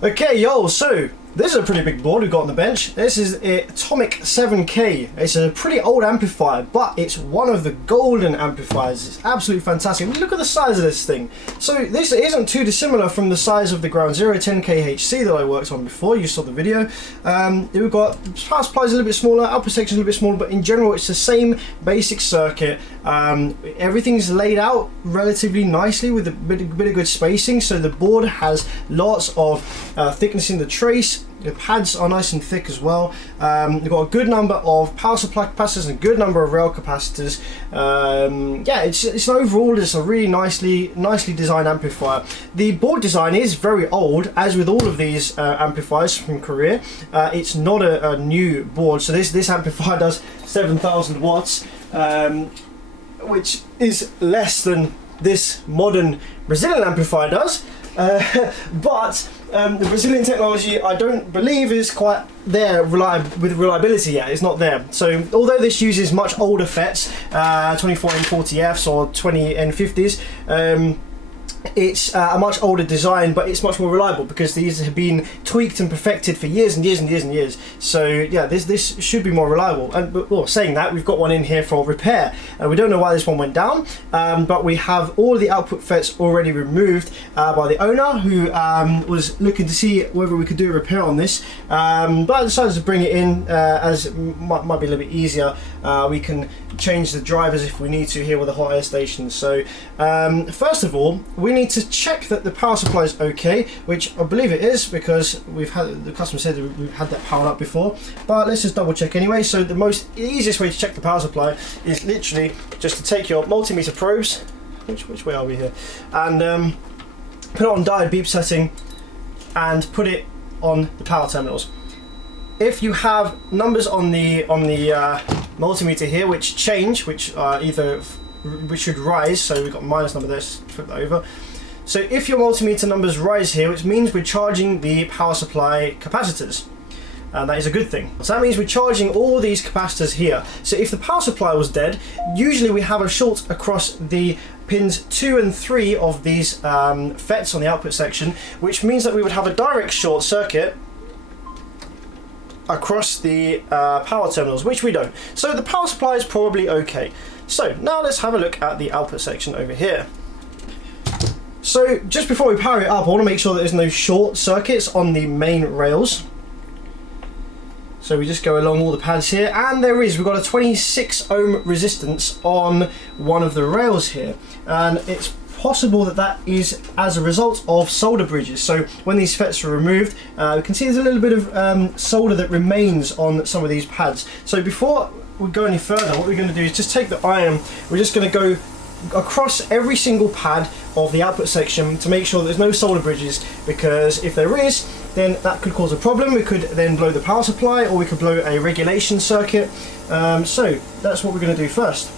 Okay, yo, so this is a pretty big board we've got on the bench. This is a Atomic 7K. It's a pretty old amplifier, but it's one of the golden amplifiers. It's absolutely fantastic. Look at the size of this thing. So this isn't too dissimilar from the size of the Ground Zero 10K HC that I worked on before. You saw the video. We've got power supplies a little bit smaller, output section a little bit smaller, but in general it's the same basic circuit. Everything's laid out relatively nicely with a bit of good spacing, so the board has lots of thickness in the trace. The pads are nice and thick as well. You've got a good number of power supply capacitors and a good number of rail capacitors. Yeah, it's overall it's a really nicely designed amplifier. The board design is very old, as with all of these amplifiers from Korea. It's not a new board, so this amplifier does 7,000 watts, which is less than this modern Brazilian amplifier does. But the Brazilian technology, I don't believe, is quite there with reliability yet. It's not there. So although this uses much older FETs, 24N40Fs or 20N50s, it's a much older design, but it's much more reliable because these have been tweaked and perfected for years and years and years and years. So yeah, this should be more reliable. And well, saying that, we've got one in here for repair. We don't know why this one went down, but we have all the output FETs already removed by the owner, who was looking to see whether we could do a repair on this. But I decided to bring it in as it might be a little bit easier. We can change the drivers if we need to here with the hot air station. So first of all, we need to check that the power supply is okay, which I believe it is because the customer said that we've had that powered up before, but let's just double check anyway. So the easiest way to check the power supply is literally just to take your multimeter probes, which way are we here, and put it on diode beep setting and put it on the power terminals. If you have numbers on the multimeter here which change, which should rise, so we've got minus number there, let's flip that over. So if your multimeter numbers rise here, which means we're charging the power supply capacitors, and that is a good thing. So that means we're charging all these capacitors here. So if the power supply was dead, usually we have a short across the pins 2 and 3 of these FETs on the output section, which means that we would have a direct short circuit across the power terminals, which we don't. So the power supply is probably okay. So now let's have a look at the output section over here. So just before we power it up, I want to make sure that there's no short circuits on the main rails. So we just go along all the pads here, and there is. We've got a 26 ohm resistance on one of the rails here, and it's possible that is as a result of solder bridges. So when these FETs are removed, we can see there's a little bit of solder that remains on some of these pads. So before we go any further, what we're going to do is just take the iron. We're just going to go across every single pad of the output section to make sure that there's no solder bridges, because if there is, then that could cause a problem. We could then blow the power supply, or we could blow a regulation circuit. So that's what we're going to do first.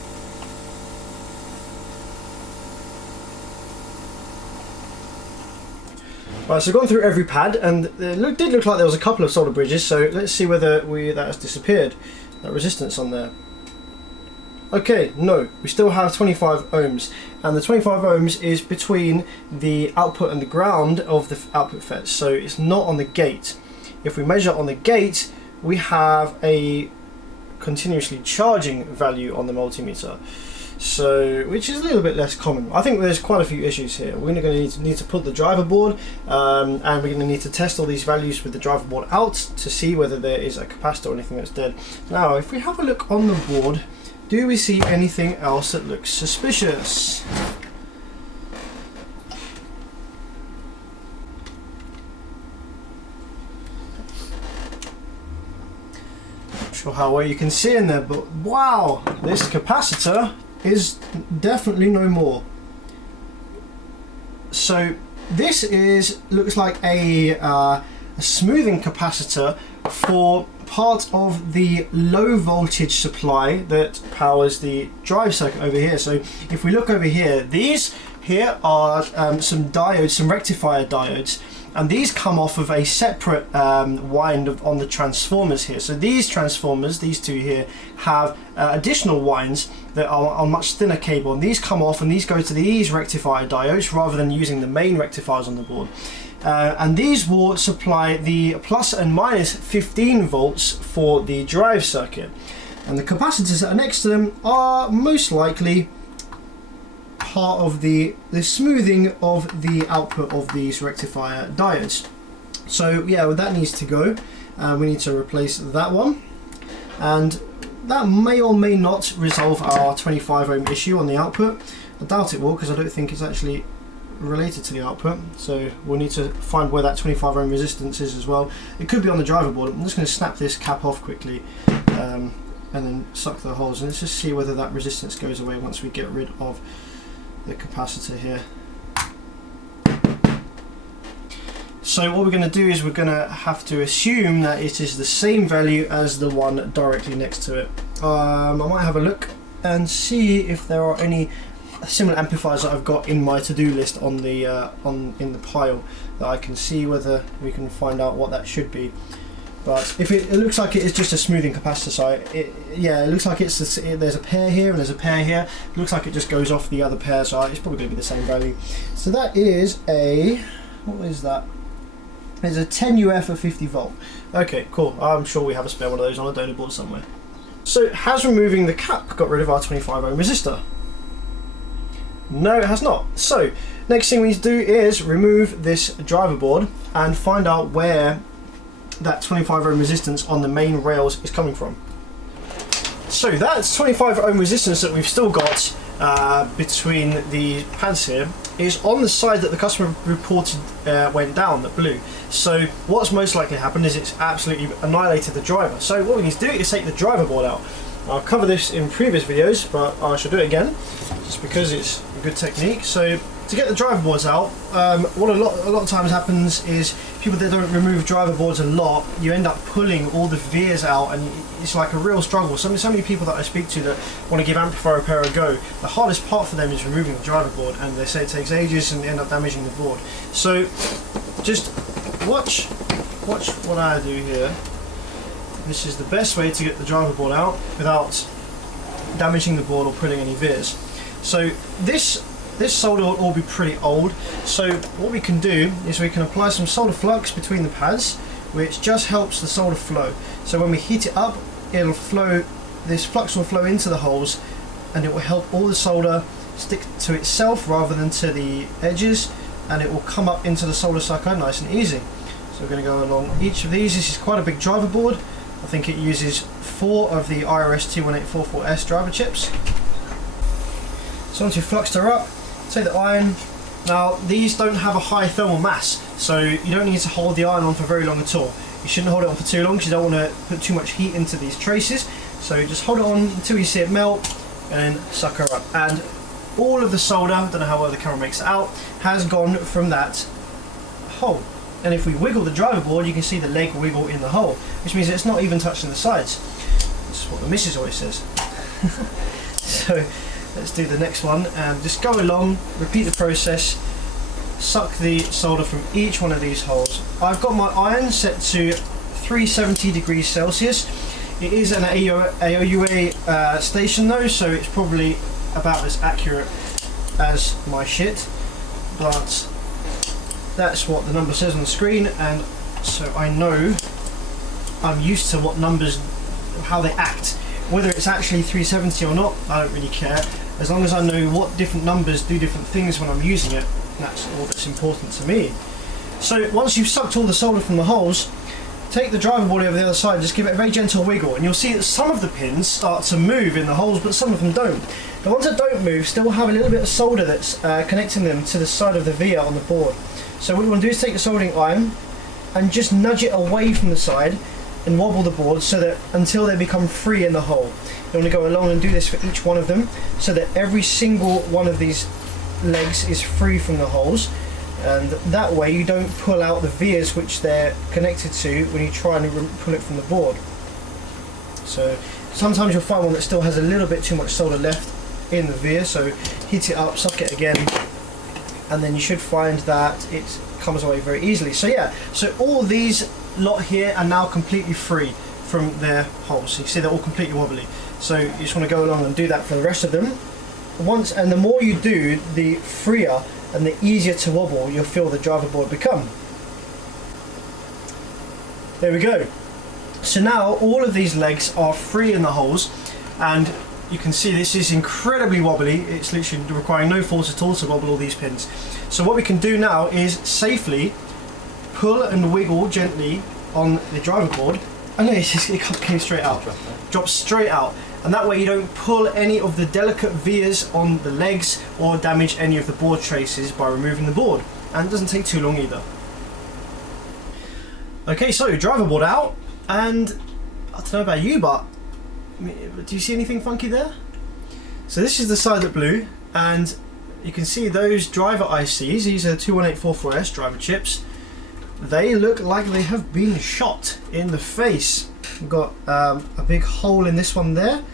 Right, so I've gone through every pad, and it did look like there was a couple of solder bridges, so let's see whether that has disappeared, that resistance on there. Okay, no, we still have 25 ohms, and the 25 ohms is between the output and the ground of the output FETs, so it's not on the gate. If we measure on the gate, we have a continuously charging value on the multimeter, so which is a little bit less common. I think there's quite a few issues here. We're going to need to put the driver board, and we're going to need to test all these values with the driver board out to see whether there is a capacitor or anything that's dead. Now, if we have a look on the board, do we see anything else that looks suspicious? Not sure how well you can see in there, but wow, this capacitor is definitely no more. So this looks like a smoothing capacitor for part of the low voltage supply that powers the drive circuit over here. So if we look over here, these here are some diodes, some rectifier diodes, and these come off of a separate wind on the transformers here. So these transformers, these two here, have additional winds that are on much thinner cable, and these come off and these go to these rectifier diodes rather than using the main rectifiers on the board. And these will supply the plus and minus 15 volts for the drive circuit. And the capacitors that are next to them are most likely part of the smoothing of the output of these rectifier diodes. So yeah, well, that needs to go. We need to replace that one, and that may or may not resolve our 25 ohm issue on the output. I doubt it will, because I don't think it's actually related to the output, so we'll need to find where that 25 ohm resistance is as well. It could be on the driver board. I'm just going to snap this cap off quickly and then suck the holes, and let's just see whether that resistance goes away once we get rid of the capacitor here. So what we're going to do is we're going to have to assume that it is the same value as the one directly next to it. I might have a look and see if there are any similar amplifiers that I've got in my to-do list in the pile, that I can see whether we can find out what that should be. But if it looks like it is just a smoothing capacitor, so it looks like there's a pair here and there's a pair here. It looks like it just goes off the other pair, so it's probably going to be the same value. So that is what is that? There's a 10 UF of 50 volt. Okay, cool. I'm sure we have a spare one of those on a donor board somewhere. So has removing the cap got rid of our 25 ohm resistor? No, it has not. So next thing we need to do is remove this driver board and find out where that 25 ohm resistance on the main rails is coming from. So that's 25 ohm resistance that we've still got between the pads here is on the side that the customer reported went down, that blue. So what's most likely happened is it's absolutely annihilated the driver. So what we need to do is take the driver board out. I'll cover this in previous videos, but I shall do it again just because it's a good technique. So to get the driver boards out, what a lot of times happens is people that don't remove driver boards a lot, you end up pulling all the vias out, and it's like a real struggle. So many people that I speak to that want to give amplifier repair a go, the hardest part for them is removing the driver board, and they say it takes ages and they end up damaging the board. So just watch what I do here. This is the best way to get the driver board out without damaging the board or pulling any vias. So this solder will all be pretty old, so what we can do is we can apply some solder flux between the pads, which just helps the solder flow. So when we heat it up, it'll flow, this flux will flow into the holes, and it will help all the solder stick to itself rather than to the edges, and it will come up into the solder sucker nice and easy. So we're going to go along each of these. This is quite a big driver board. I think it uses 4 of the IRS T1844S driver chips. So once you've fluxed her up, take the iron. Now these don't have a high thermal mass, so you don't need to hold the iron on for very long at all. You shouldn't hold it on for too long because you don't want to put too much heat into these traces. So just hold it on until you see it melt and then suck her up. And all of the solder, I don't know how well the camera makes it out, has gone from that hole. And if we wiggle the driver board, you can see the leg wiggle in the hole, which means it's not even touching the sides. That's what the missus always says. So let's do the next one and just go along, repeat the process, suck the solder from each one of these holes. I've got my iron set to 370 degrees Celsius. It is an AOUA station though, so it's probably about as accurate as my shit, but that's what the number says on the screen, and so I know I'm used to what numbers, how they act. Whether it's actually 370 or not, I don't really care, as long as I know what different numbers do different things when I'm using it. That's all that's important to me. So once you've sucked all the solder from the holes, take the driver board over the other side, just give it a very gentle wiggle, and you'll see that some of the pins start to move in the holes, but some of them don't. The ones that don't move still have a little bit of solder that's connecting them to the side of the via on the board. So what you want to do is take the soldering iron and just nudge it away from the side and wobble the board so that until they become free in the hole. You want to go along and do this for each one of them so that every single one of these legs is free from the holes, and that way you don't pull out the vias which they're connected to when you try and pull it from the board. So sometimes you'll find one that still has a little bit too much solder left in the via, so heat it up, suck it again, and then you should find that it comes away very easily. So yeah, so all these lot here are now completely free from their holes. So you see they're all completely wobbly. So you just want to go along and do that for the rest of them. And the more you do, the freer and the easier to wobble you'll feel the driver board become. There we go. So now all of these legs are free in the holes, and you can see this is incredibly wobbly. It's literally requiring no force at all to wobble all these pins. So what we can do now is safely pull and wiggle gently on the driver board. I know it came straight out. Drops straight out. And that way you don't pull any of the delicate veers on the legs or damage any of the board traces by removing the board. And it doesn't take too long either. Okay, so driver board out, and I don't know about you, but do you see anything funky there? So this is the side that blew, and you can see those driver ICs, these are 21844S driver chips. They look like they have been shot in the face. We've got a big hole in this one there,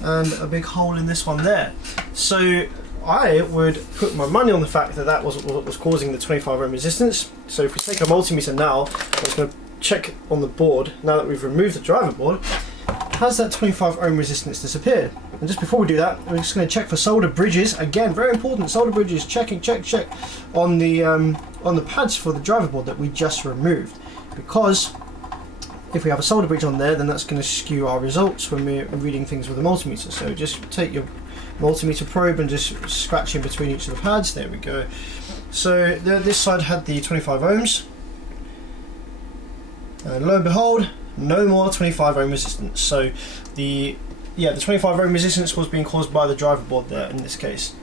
and a big hole in this one there. So I would put my money on the fact that that was what was causing the 25 ohm resistance. So if we take a multimeter now, I'm just going to check on the board, now that we've removed the driver board, has that 25 ohm resistance disappeared? And just before we do that, we're just going to check for solder bridges. Again, very important, solder bridges, check on the pads for the driver board that we just removed, because if we have a solder bridge on there, then that's going to skew our results when we're reading things with a multimeter. So just take your multimeter probe and just scratch in between each of the pads. There we go. So this side had the 25 ohms, and lo and behold, no more 25 ohm resistance. So the 25 ohm resistance was being caused by the driver board there in this case.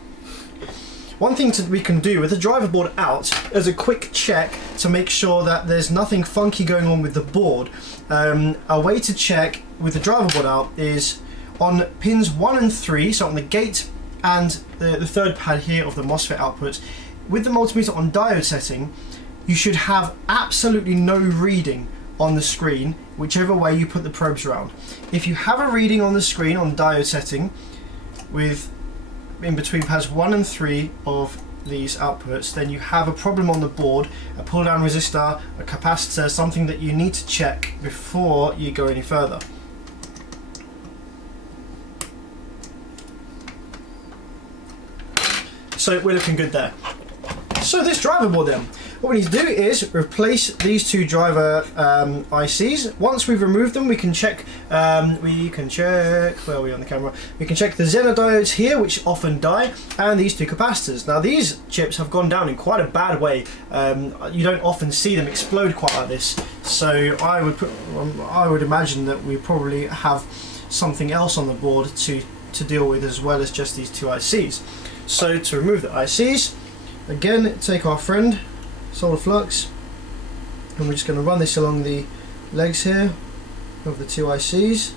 One thing we can do with the driver board out as a quick check to make sure that there's nothing funky going on with the board. A way to check with the driver board out is on pins 1 and 3, so on the gate and the third pad here of the MOSFET outputs. With the multimeter on diode setting, you should have absolutely no reading on the screen, whichever way you put the probes around. If you have a reading on the screen on diode setting with in between pads 1 and 3 of these outputs, then you have a problem on the board, a pull down resistor, a capacitor, something that you need to check before you go any further. So we're looking good there. So this driver board then, what we need to do is replace these two driver ICs. Once we've removed them, we can check, where are we on the camera? We can check the zener diodes here, which often die, and these two capacitors. Now these chips have gone down in quite a bad way. You don't often see them explode quite like this. So I would imagine that we probably have something else on the board to deal with as well as just these two ICs. So to remove the ICs, again, take our friend solder flux, and we're just going to run this along the legs here of the two ICs.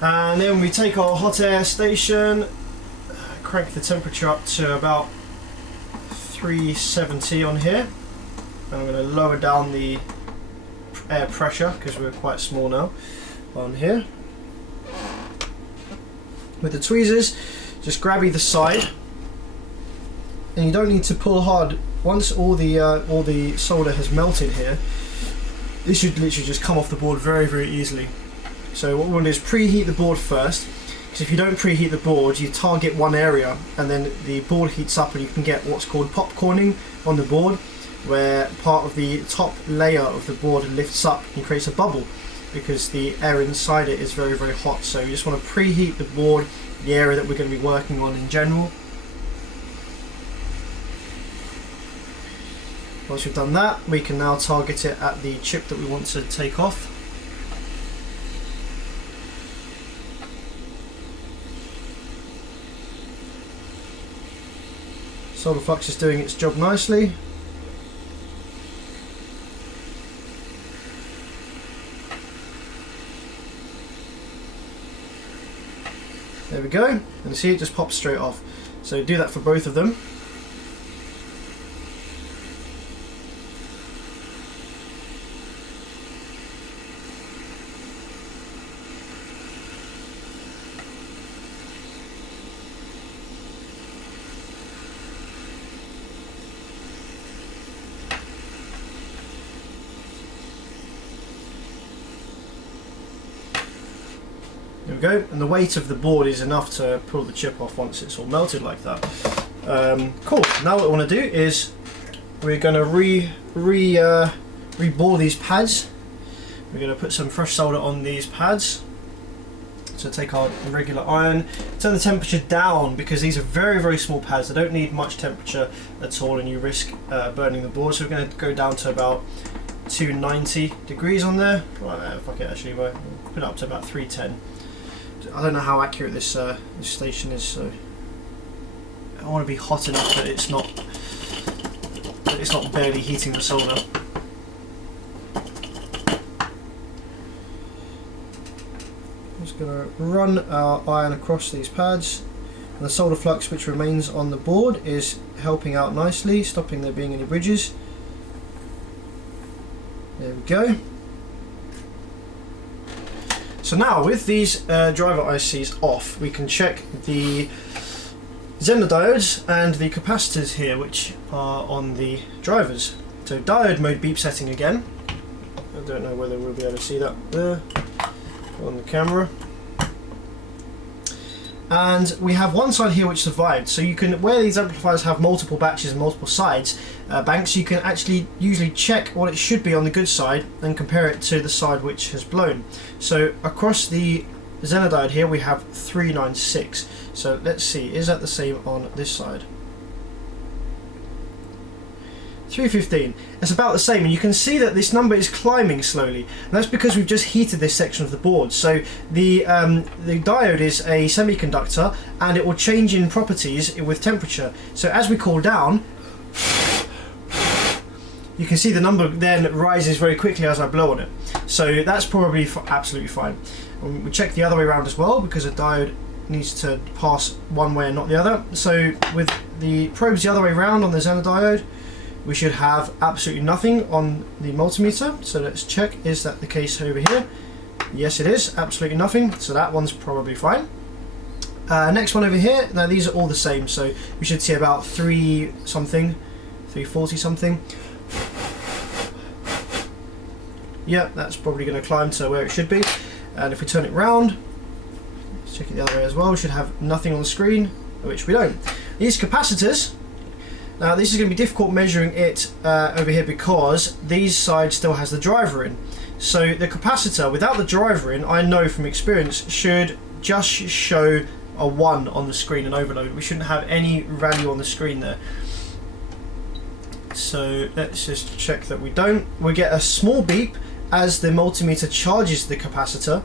And then we take our hot air station, crank the temperature up to about 370 on here. And I'm going to lower down the air pressure because we're quite small now on here. With the tweezers, just grab either side, and you don't need to pull hard. Once all the solder has melted here, this should literally just come off the board very, very easily. So what we want to do is preheat the board first, because if you don't preheat the board, you target one area, and then the board heats up, and you can get what's called popcorning on the board, where part of the top layer of the board lifts up and creates a bubble, because the air inside it is very, very hot. So you just want to preheat the board, the area that we're going to be working on in general. Once we've done that, we can now target it at the chip that we want to take off. Solder flux is doing its job nicely. There we go, and see it just pops straight off. So do that for both of them. go, and the weight of the board is enough to pull the chip off once it's all melted like that. Cool. Now what we want to do is we're going to re-bore these pads. We're going to put some fresh solder on these pads. So take our regular iron, turn the temperature down because these are very, very small pads. They don't need much temperature at all, and you risk burning the board. So we're going to go down to about 290 degrees on there. Right, fuck it, actually, we'll put it up to about 310. I don't know how accurate this this station is, so I want to be hot enough that it's not barely heating the solder. Just going to run our iron across these pads, and the solder flux which remains on the board is helping out nicely, stopping there being any bridges. There we go. So now with these driver ICs off, we can check the zener diodes and the capacitors here, which are on the drivers. So diode mode beep setting again. I don't know whether we'll be able to see that there on the camera. And we have one side here which survived. So you can, where these amplifiers have multiple batches and multiple sides, banks, you can actually usually check what it should be on the good side and compare it to the side which has blown. So across the zener diode here we have 396. So let's see, is that the same on this side? 315. It's about the same, and you can see that this number is climbing slowly, and that's because we've just heated this section of the board. So the diode is a semiconductor, and it will change in properties with temperature. So as we cool down, you can see the number then rises very quickly as I blow on it. So that's probably absolutely fine. We check the other way around as well, because a diode needs to pass one way and not the other. So with the probes the other way around on the zener diode, we should have absolutely nothing on the multimeter. So let's check, is that the case over here? Yes, it is, absolutely nothing. So that one's probably fine. Next one over here, now these are all the same. So we should see about 3 something, 340 something. Yeah, that's probably going to climb to where it should be. And if we turn it round, let's check it the other way as well, we should have nothing on the screen, which we don't. These capacitors, now this is going to be difficult measuring it over here because these sides still has the driver in. So the capacitor without the driver in, I know from experience, should just show a 1 on the screen and overload. We shouldn't have any value on the screen there. So let's just check that we don't. We get a small beep as the multimeter charges the capacitor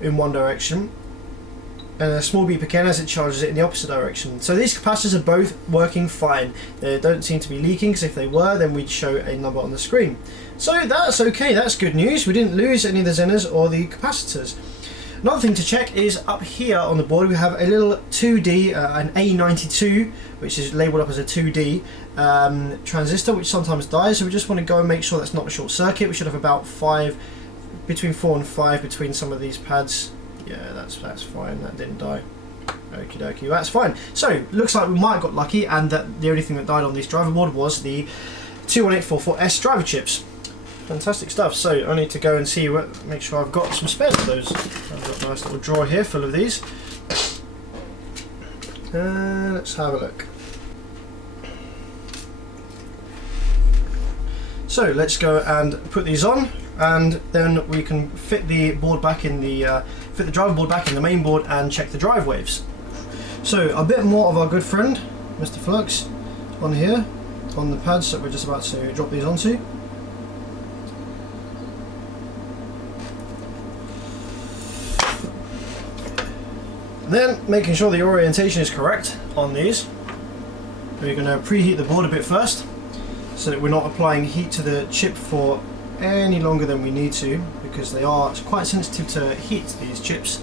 in one direction, and a small beep again as it charges it in the opposite direction. So these capacitors are both working fine. They don't seem to be leaking, because if they were, then we'd show a number on the screen. So that's okay, that's good news. We didn't lose any of the zeners or the capacitors. Another thing to check is up here on the board we have a little 2D, an A92, which is labelled up as a 2D transistor, which sometimes dies. So we just want to go and make sure that's not a short circuit. We should have about 5, between 4 and 5 between some of these pads. Yeah, that's fine, that didn't die. Okie dokie, that's fine. So, looks like we might have got lucky, and that the only thing that died on this driver board was the 21844S driver chips. Fantastic stuff. So, I need to go and see, make sure I've got some spares of those. I've got a nice little drawer here full of these. Let's have a look. So, let's go and put these on, and then we can fit the board back in the fit the driver board back in the main board and check the drive waves. So a bit more of our good friend Mr. Flux on here on the pads that we're just about to drop these onto. Then making sure the orientation is correct on these, we're going to preheat the board a bit first so that we're not applying heat to the chip for any longer than we need to, because they are quite sensitive to heat, these chips.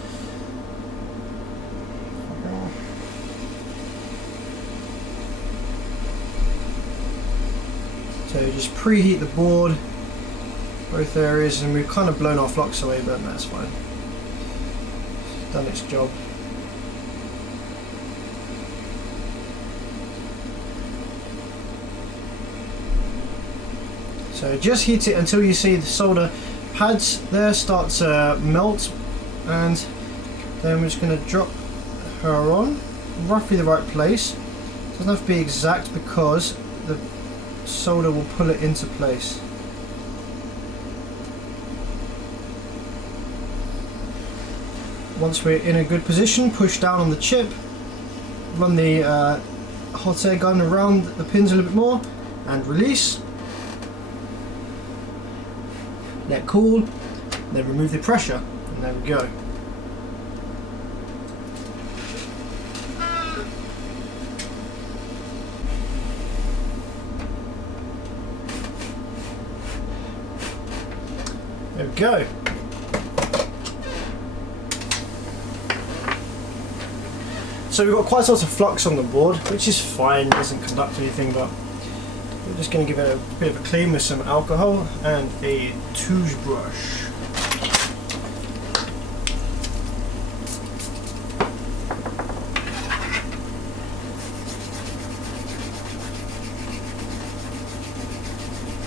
So just preheat the board, both areas, and we've kind of blown our flux away, but that's fine. It's done its job. So just heat it until you see the solder pads there start to melt, and Then we're just going to drop her on, roughly the right place. It doesn't have to be exact because the solder will pull it into place. Once we're in a good position, push down on the chip, run the hot air gun around the pins a little bit more, and release. Let cool, then remove the pressure, and there we go. There we go. So we've got quite a lot of flux on the board, which is fine, doesn't conduct anything, but we're just going to give it a bit of a clean with some alcohol and a toothbrush.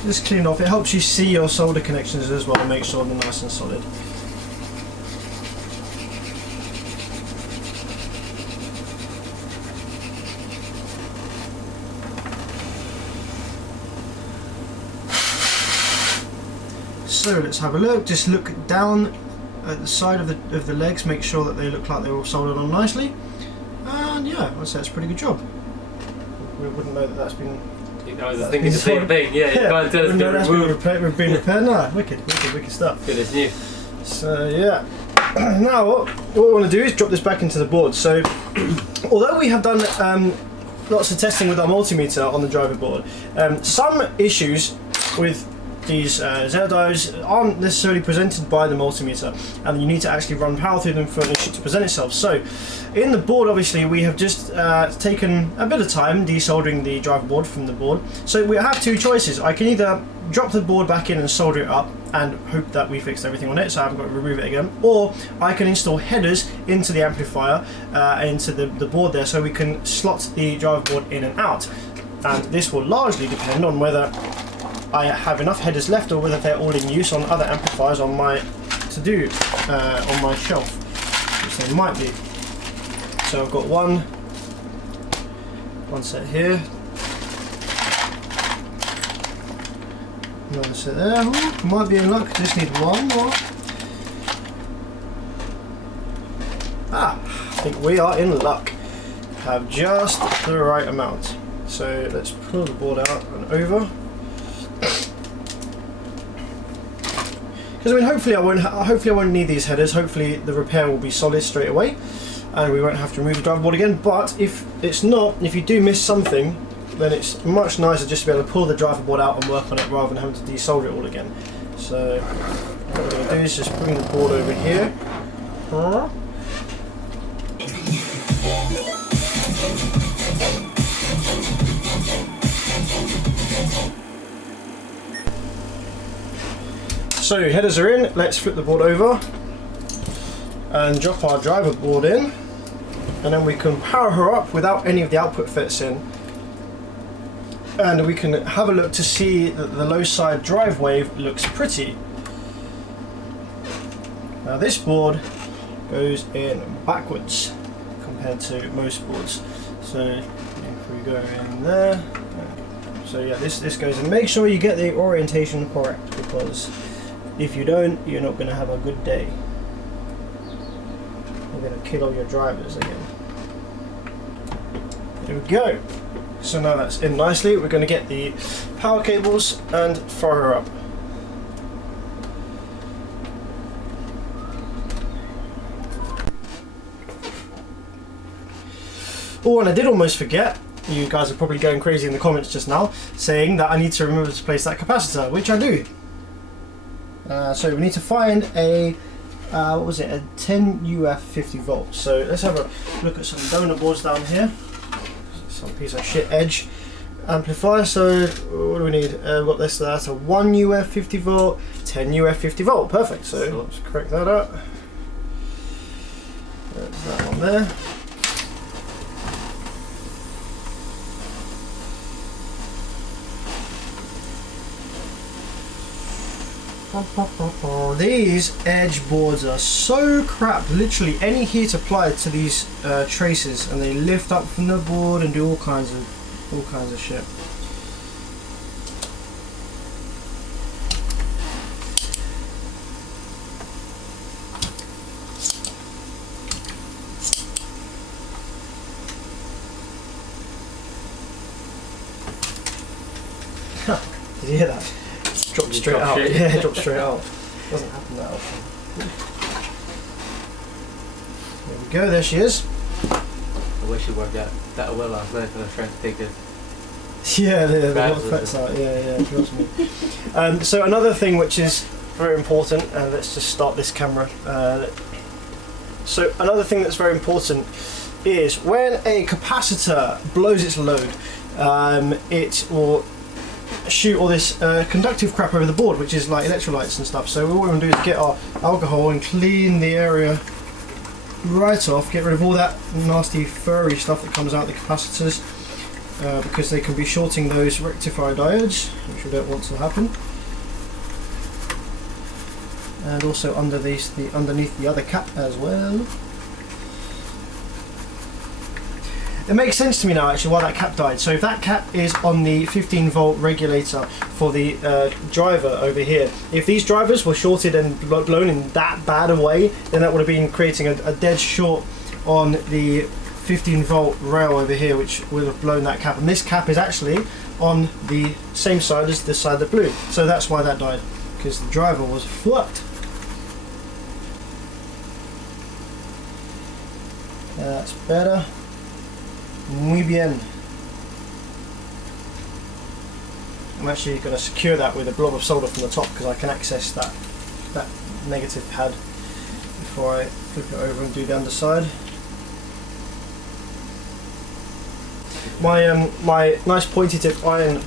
Just clean off. It helps you see your solder connections as well and make sure they're nice and solid. So let's have a look. Just look down at the side of the legs, make sure that they look like they're all soldered on nicely. And yeah, I'd say it's a pretty good job. We wouldn't know that that's been... I was thinking the same thing, yeah. You can't tell us we've been repaired. No, wicked stuff. Good as new. So yeah. Now what we want to do is drop this back into the board. So although we have done lots of testing with our multimeter on the driver board, some issues with these zener diodes aren't necessarily presented by the multimeter, and you need to actually run power through them for an issue to present itself. So in the board, obviously, we have just taken a bit of time desoldering the driver board from the board. So we have two choices. I can either drop the board back in and solder it up and hope that we fixed everything on it, so I haven't got to remove it again, or I can install headers into the amplifier, into the board there, so we can slot the driver board in and out. And this will largely depend on whether I have enough headers left or whether they're all in use on other amplifiers on my to-do on my shelf, which they might be. So I've got one set here, another set there. Ooh, might be in luck, just need one more. I think we are in luck. Have just the right amount. So let's pull the board out and over. Because I mean, hopefully I won't need these headers. Hopefully the repair will be solid straight away, and we won't have to remove the driver board again. But if it's not, if you do miss something, then it's much nicer just to be able to pull the driver board out and work on it rather than having to desolder it all again. So what we're going to do is just bring the board over here. So headers are in, let's flip the board over and drop our driver board in, and then we can power her up without any of the output FETs in, and we can have a look to see that the low side drive wave looks pretty. Now this board goes in backwards compared to most boards, so if we go in there, so yeah, this goes in. Make sure you get the orientation correct, because if you don't, you're not going to have a good day. You're going to kill all your drivers again. There we go. So now that's in nicely. We're going to get the power cables and fire her up. Oh, and I did almost forget. You guys are probably going crazy in the comments just now, saying that I need to remember to place that capacitor, which I do. So we need to find a, what was it, a 10 UF 50 volts. So let's have a look at some donor boards down here. Some piece of shit edge amplifier. So what do we need? We've got this, that's a 1 UF 50 volt, 10 UF 50 volt. Perfect. So let's correct that up. There's that one there. These edge boards are so crap. Literally any heat applied to these traces, and they lift up from the board and do all kinds of shit. Did you hear that? Dropped straight out. Shit. Yeah, it dropped straight out. Doesn't happen that often. There we go, there she is. I wish it worked out that well last night when I was trying to take this. Yeah, the effects out. Yeah, trust me. So another thing which is very important, and let's just start this camera. So another thing that's very important is when a capacitor blows its load, it will shoot all this conductive crap over the board, which is like electrolytes and stuff. So what we're going to do is get our alcohol and clean the area right off, get rid of all that nasty furry stuff that comes out of the capacitors, because they can be shorting those rectifier diodes, which we don't want to happen. And also underneath the other cap as well. It makes sense to me now actually why that cap died. So if that cap is on the 15 volt regulator for the driver over here, if these drivers were shorted and blown in that bad a way, then that would have been creating a dead short on the 15 volt rail over here, which would have blown that cap. And this cap is actually on the same side as this side that blew. So that's why that died, because the driver was fucked. That's better. Muy bien. I'm actually going to secure that with a blob of solder from the top, because I can access that negative pad before I flip it over and do the underside. My nice pointy tip iron,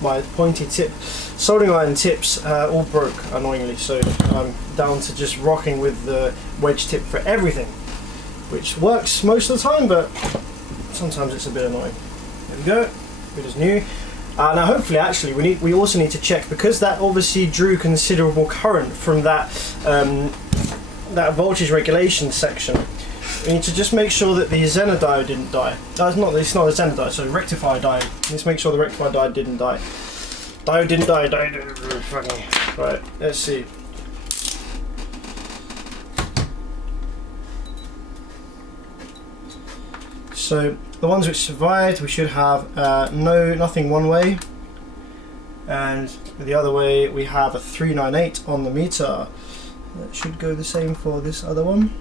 my pointy tip soldering iron tips all broke annoyingly, so I'm down to just rocking with the wedge tip for everything, which works most of the time, but sometimes it's a bit annoying. There we go, it is new. Now hopefully actually we also need to check, because that obviously drew considerable current from that that voltage regulation section. We need to just make sure that the zener diode didn't die. It's not the zener diode, so rectifier diode. Let's make sure the rectifier diode didn't die. Diode didn't die, right, let's see. So the ones which survived, we should have nothing one way, and the other way we have a 398 on the meter. That should go the same for this other one.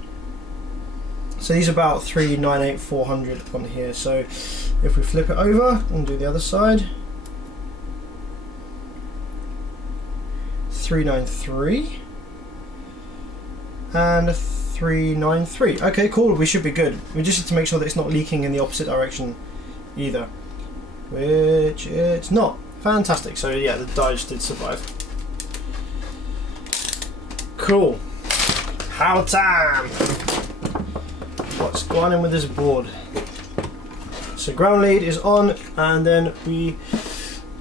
So these are about 398 400 on here. So if we flip it over and do the other side, 393 and 393. Okay, cool, we should be good. We just need to make sure that it's not leaking in the opposite direction either, which it's not. Fantastic. So yeah, the diodes did survive. Cool. How time. What's going on with this board? So ground lead is on, and then we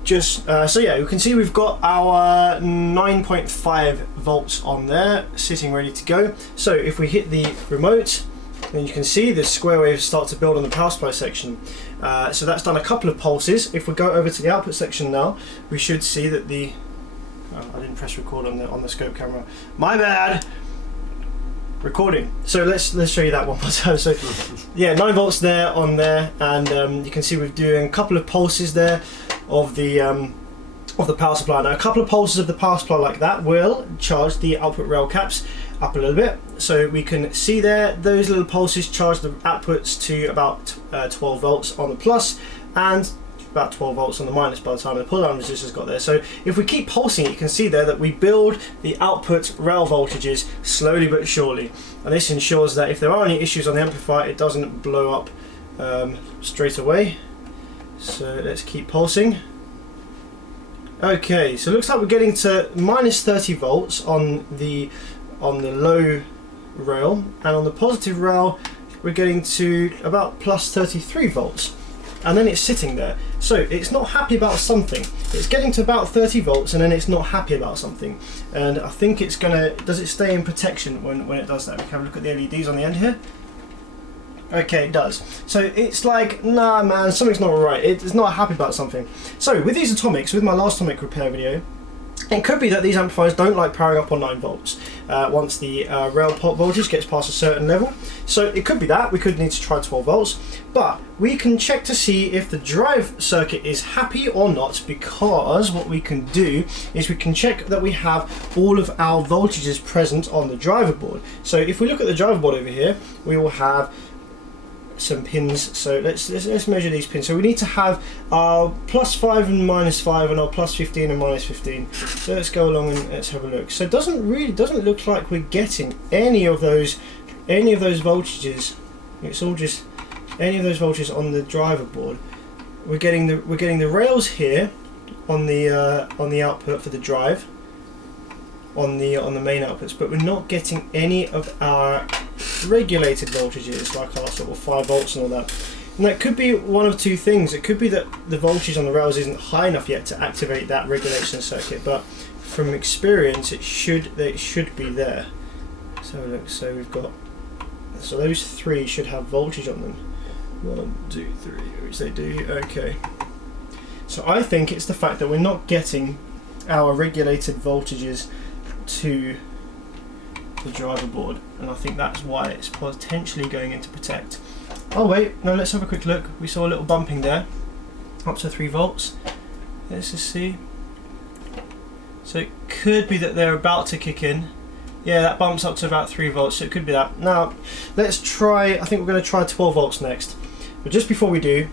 just so yeah, you can see we've got our 9.5 volts on there sitting ready to go. So if we hit the remote, then you can see the square waves start to build on the power supply section. So that's done a couple of pulses. If we go over to the output section now, we should see that the I didn't press record on the scope camera, my bad. Recording. So let's show you that one more time. So yeah, 9 volts there on there, and you can see we're doing a couple of pulses there of the power supply. Now a couple of pulses of the power supply like that will charge the output rail caps up a little bit. So we can see there those little pulses charge the outputs to about 12 volts on the plus and about 12 volts on the minus by the time the pull-down resistors got there. So if we keep pulsing it, you can see there that we build the output rail voltages slowly but surely, and this ensures that if there are any issues on the amplifier, it doesn't blow up straight away. So let's keep pulsing. Okay, so it looks like we're getting to minus 30 volts on the low rail, and on the positive rail we're getting to about plus 33 volts. And then it's sitting there. So it's not happy about something. It's getting to about 30 volts and then it's not happy about something. And I think it's gonna, does it stay in protection when it does that? We can have a look at the LEDs on the end here. Okay, it does. So it's like, nah man, something's not right. It's not happy about something. So with these atomics, with my last atomic repair video, it could be that these amplifiers don't like powering up on 9 volts once the rail voltage gets past a certain level. So it could be that, we could need to try 12 volts, but we can check to see if the drive circuit is happy or not, because what we can do is we can check that we have all of our voltages present on the driver board. So if we look at the driver board over here, we will have some pins. So let's measure these pins. So we need to have our +5 and -5 and our +15 and -15. So let's go along and let's have a look. So it doesn't look like we're getting any of those voltages. It's all just any of those voltages on the driver board. We're getting the rails here on the output for the drive on the main outputs, but we're not getting any of our regulated voltages, like our sort of 5 volts and all that. And that could be one of two things. It could be that the voltage on the rails isn't high enough yet to activate that regulation circuit, but from experience it should be there. So look, so we've got, so those 3 should have voltage on them. 1, 2, 3, which they do. Okay, so I think it's the fact that we're not getting our regulated voltages to the driver board, and I think that's why it's potentially going into protect. Oh wait, no, let's have a quick look. We saw a little bumping there, up to 3 volts. Let's just see. So it could be that they're about to kick in. Yeah, that bumps up to about 3 volts, so it could be that. Now, let's try, I think we're going to try 12 volts next. But just before we do,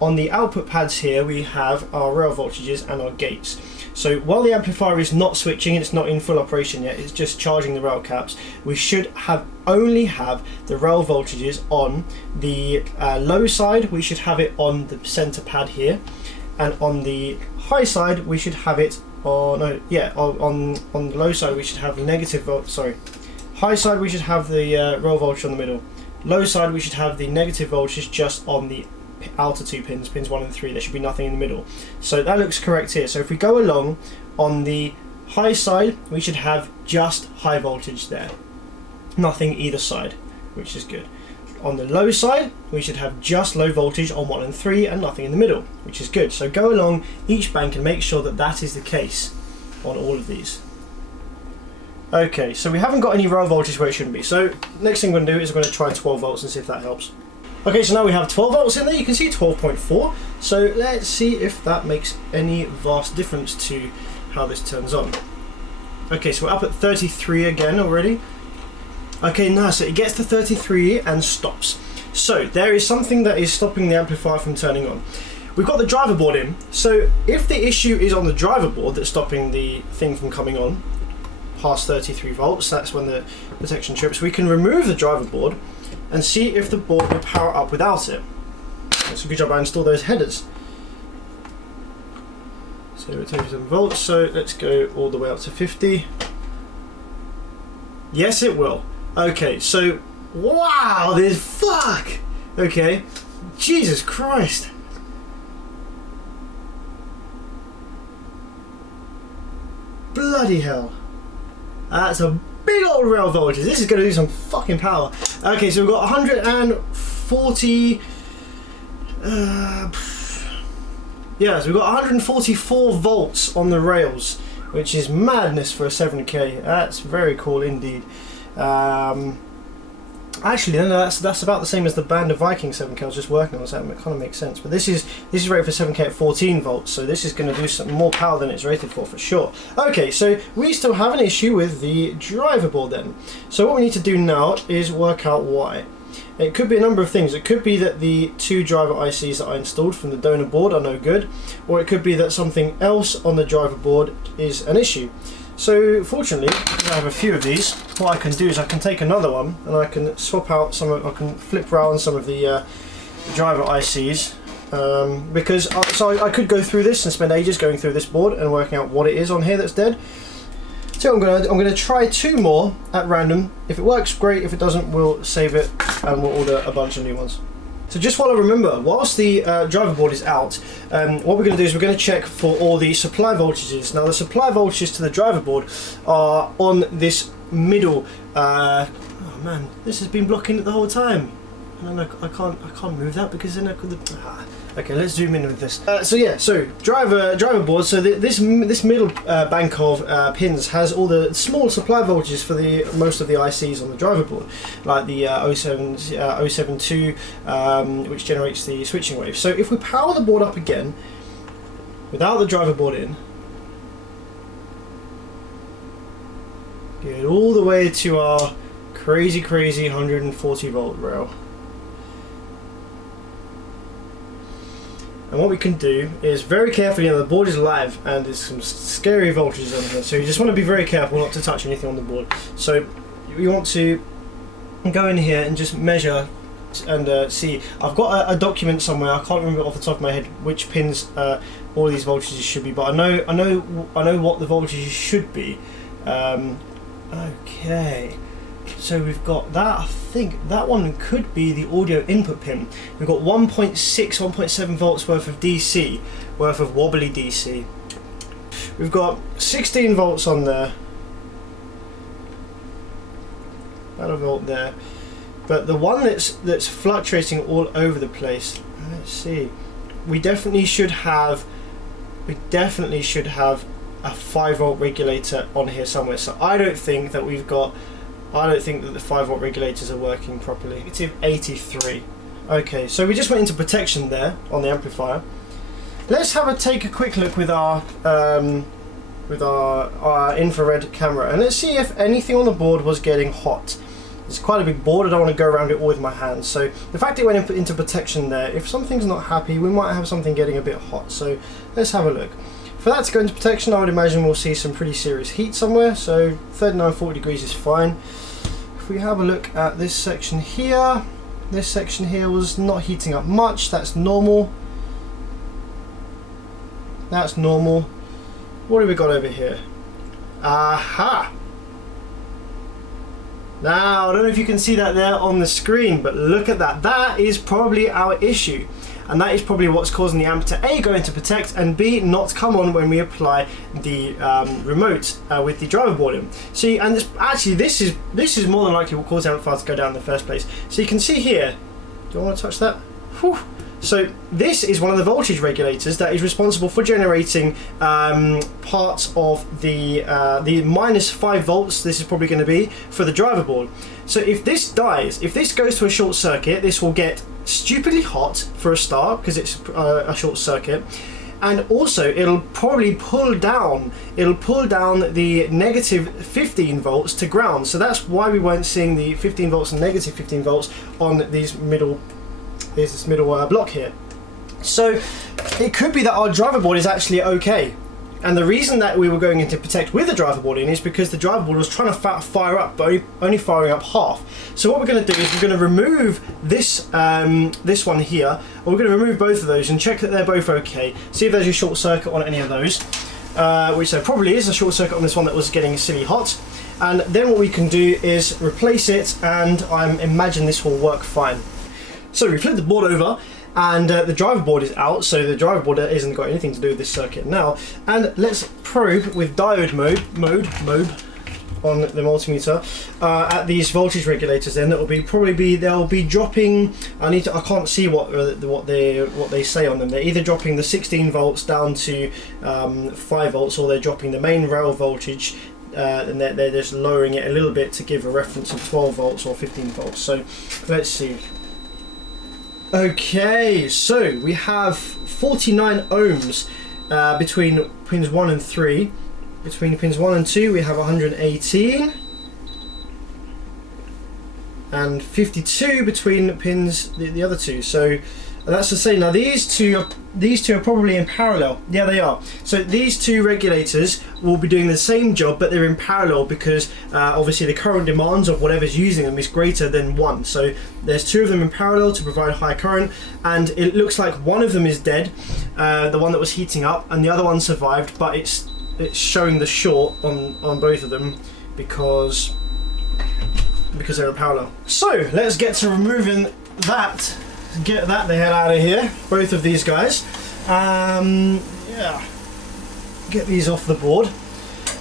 on the output pads here, we have our rail voltages and our gates. So while the amplifier is not switching, it's not in full operation yet, it's just charging the rail caps, we should only have the rail voltages on the low side. We should have it on the center pad here, and on the high side we should have it on the low side we should have the negative high side we should have the rail voltage on the middle. Low side we should have the negative voltage just on the outer 2 pins, pins 1 and 3. There should be nothing in the middle. So that looks correct here. So if we go along, on the high side we should have just high voltage there, nothing either side, which is good. On the low side we should have just low voltage on 1 and 3 and nothing in the middle, which is good. So go along each bank and make sure that that is the case on all of these. Okay, so we haven't got any rail voltage where it shouldn't be. So next thing we're going to do is we're going to try 12 volts and see if that helps. Okay, so now we have 12 volts in there. You can see 12.4. So let's see if that makes any vast difference to how this turns on. Okay, so we're up at 33 again already. Okay, now so it gets to 33 and stops. So there is something that is stopping the amplifier from turning on. We've got the driver board in. So if the issue is on the driver board that's stopping the thing from coming on past 33 volts, that's when the protection trips, we can remove the driver board and see if the board will power up without it. That's a good job. I installed those headers. So we're 27 volts, so let's go all the way up to 50. Yes, it will. Okay, so wow, this fuck. Okay, Jesus Christ. Bloody hell. That's a big old rail voltage. This is going to do some fucking power. Okay, so we've got 140. Yeah, so we've got 144 volts on the rails, which is madness for a 7K. That's very cool indeed. Actually, no, that's about the same as the Band of Viking 7K I was just working on, so that kind of makes sense. But this is rated for 7K at 14 volts, so this is going to do some more power than it's rated for sure. Okay, so we still have an issue with the driver board then. So what we need to do now is work out why. It could be a number of things. It could be that the 2 driver ICs that I installed from the donor board are no good, or it could be that something else on the driver board is an issue. So fortunately, I have a few of these. What I can do is I can take another one and I can swap out I can flip around some of the driver ICs, because I could go through this and spend ages going through this board and working out what it is on here that's dead. So I'm gonna try 2 more at random. If it works, great. If it doesn't, we'll save it and we'll order a bunch of new ones. So just while I remember, whilst the driver board is out, what we're going to do is we're going to check for all the supply voltages. Now the supply voltages to the driver board are on this middle. Oh man, this has been blocking it the whole time. And I can't move that because then I could. Okay, let's zoom in with this. So driver board. So this middle bank of pins has all the small supply voltages for the most of the ICs on the driver board, like the 072, which generates the switching wave. So if we power the board up again, without the driver board in, get all the way to our crazy 140 volt rail. And what we can do is very carefully, the board is live and there's some scary voltages on here, so you just want to be very careful not to touch anything on the board. So you want to go in here and just measure and see. I've got a document somewhere, I can't remember off the top of my head which pins all these voltages should be, but I know what the voltages should be. Okay. So we've got that. I think that one could be the audio input pin. We've got 1.6, 1.7 volts worth of DC, worth of wobbly DC. We've got 16 volts on there. About a volt there. But the one that's fluctuating all over the place. Let's see. We definitely should have a 5 volt regulator on here somewhere. So I don't think that the 5 volt regulators are working properly. Negative 83. Okay, so we just went into protection there on the amplifier. Let's take a quick look with our infrared camera, and let's see if anything on the board was getting hot. It's quite a big board, I don't want to go around it all with my hands. So the fact it went into protection there, if something's not happy, we might have something getting a bit hot. So let's have a look. For that to go into protection, I would imagine we'll see some pretty serious heat somewhere, so 39, 40 degrees is fine. If we have a look at this section here was not heating up much, that's normal. That's normal. What have we got over here? Aha! Now, I don't know if you can see that there on the screen, but look at that. That is probably our issue. And that is probably what's causing the amp to A, go into protect, and B, not come on when we apply the remote with the driver board in. See, and this is more than likely what caused the amplifier to go down in the first place. So you can see here, do I want to touch that? Whew. So this is one of the voltage regulators that is responsible for generating parts of the -5 volts, this is probably going to be, for the driver board. So if this dies, if this goes to a short circuit, this will get stupidly hot for a start, because it's a short circuit, and also it'll probably pull down the negative 15 volts to ground. So that's why we weren't seeing the 15 volts and negative 15 volts on this middle block here. So it could be that our driver board is actually okay, and the reason that we were going into protect with the driver board in is because the driver board was trying to fire up, but only firing up half. So what we're going to do is we're going to remove this this one here, or we're going to remove both of those and check that they're both okay. See if there's a short circuit on any of those, which there probably is a short circuit on this one that was getting silly hot. And then what we can do is replace it, and I imagine this will work fine. So we flip the board over, and the driver board is out, so the driver board isn't got anything to do with this circuit now. And let's probe with diode mode on the multimeter at these voltage regulators. Then they'll be dropping. I can't see what they say on them. They're either dropping the 16 volts down to 5 volts, or they're dropping the main rail voltage. And they're just lowering it a little bit to give a reference of 12 volts or 15 volts. So let's see. Okay, so we have 49 ohms between pins 1 and 3. Between pins 1 and 2 we have 118. And 52 between pins the other two. So that's the same. Now these two are probably in parallel. Yeah, they are. So these two regulators will be doing the same job, but they're in parallel because obviously the current demands of whatever's using them is greater than one. So there's two of them in parallel to provide high current, and it looks like one of them is dead, the one that was heating up, and the other one survived, but it's showing the short on both of them because they're in parallel. So let's get to removing that get that the hell out of here. Both of these guys. Yeah. Get these off the board.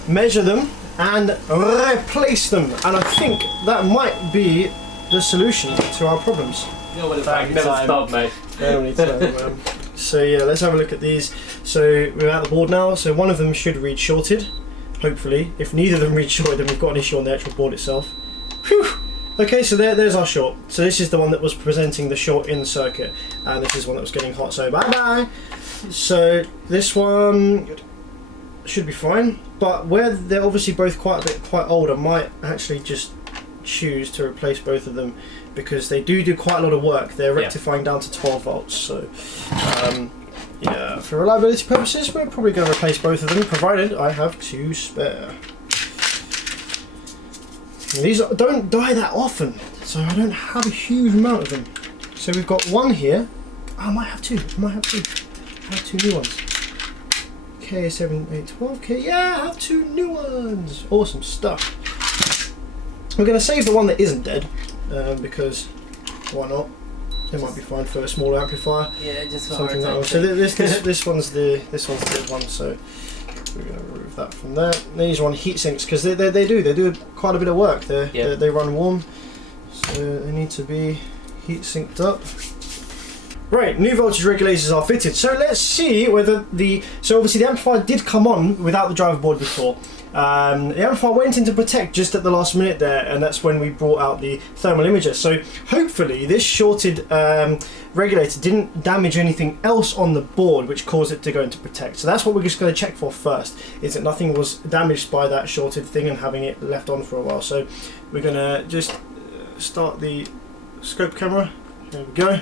Measure them and replace them. And I think that might be the solution to our problems. You know what the bag never stop, mate. So yeah, let's have a look at these. So we're at the board now. So one of them should read shorted, hopefully. If neither of them read shorted, then we've got an issue on the actual board itself. Whew. Okay, so there's our short. So this is the one that was presenting the short in the circuit, and this is one that was getting hot. So bye bye. So this one should be fine, but where they're obviously both quite old, I might actually just choose to replace both of them because they do quite a lot of work. They're rectifying down to 12 volts. So yeah, for reliability purposes, we're probably going to replace both of them, provided I have 2 spare. These don't die that often, so I don't have a huge amount of them. So we've got one here. Oh, I might have 2. I have 2 new ones. Okay, 7, 8, 12. Okay, yeah, I have 2 new ones. Awesome stuff. We're going to save the one that isn't dead, because why not? It might be fine for a smaller amplifier. Yeah, just for something that one. So this one's the dead one. So we're going to remove that from there. These are on heat sinks because they do quite a bit of work. They run warm, so they need to be heat synced up. Right, new voltage regulators are fitted. So let's see whether so obviously the amplifier did come on without the driver board before. The amplifier went into protect just at the last minute there, and that's when we brought out the thermal imager. So hopefully this shorted regulator didn't damage anything else on the board which caused it to go into protect. So that's what we're just going to check for first, is that nothing was damaged by that shorted thing and having it left on for a while. So we're going to just start the scope camera. There we go.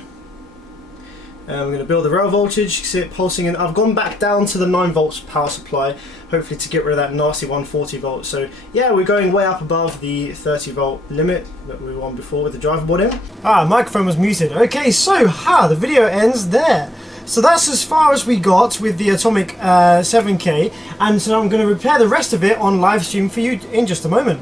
And we're going to build the rail voltage. You can see it pulsing in. I've gone back down to the 9 volts power supply, hopefully to get rid of that nasty 140 volts. So yeah, we're going way up above the 30 volt limit that we were on before with the driver board in. Microphone was muted. Okay, so the video ends there. So that's as far as we got with the Atomic 7K, and so I'm going to repair the rest of it on live stream for you in just a moment.